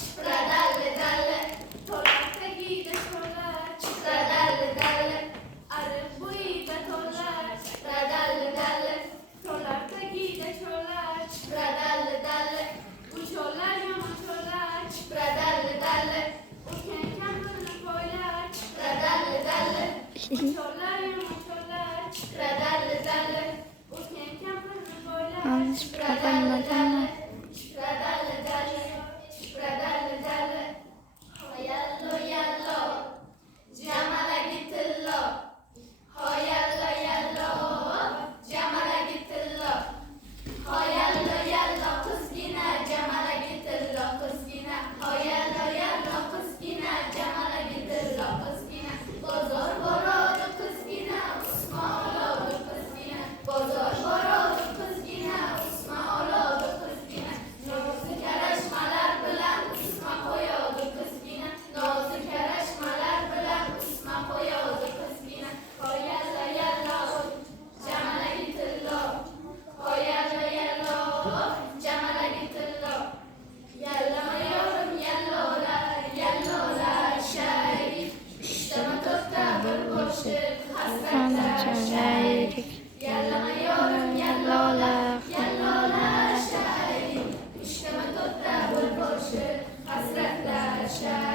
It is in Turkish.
Çıpradalle dalle, tolakta giyde çorlar. Çıpradalle dalle, arı bu iyide torlar. Çıpradalle dalle, tolakta giyde çorlar. Çıpradalle dalle, bu çorlar yaman çorlar. Çıpradalle dalle, ukenken bırnı koylar. Çıpradalle dalle, bu çorlar yaman çorlar. Çıpradalle dalle, ukenken bırnı koylar. Yanlış Çıpradalle programladım. dalle, çıpradalle dalle, çıpradalle dalle. Hoyallo yallo, camala gittillo. Hoyallo yallo, camala gittillo. Hoyallo yallo, kızgina, camala gittillo, kızgina. Hoyallo yallo, kızgina, camala gittillo, kızgina. Bozor borodu kızgina, usma olodu kızgina. Bozor borodu kızgina, usma olodu kızgina. Nozu karaşmalar bilan usma koyodu kızgina. Nozu karaşmalar bilan usma koyodu kızgina. Hoyallo yallo, camala gittillo. Hoyallo yallo, camala gittillo. Yallamıyorum yallolar şair. İşteme topta bir boşluk hasretler şair. Yallamıyorum yallolar şair. İşteme topta bir boşluk hasretler şair.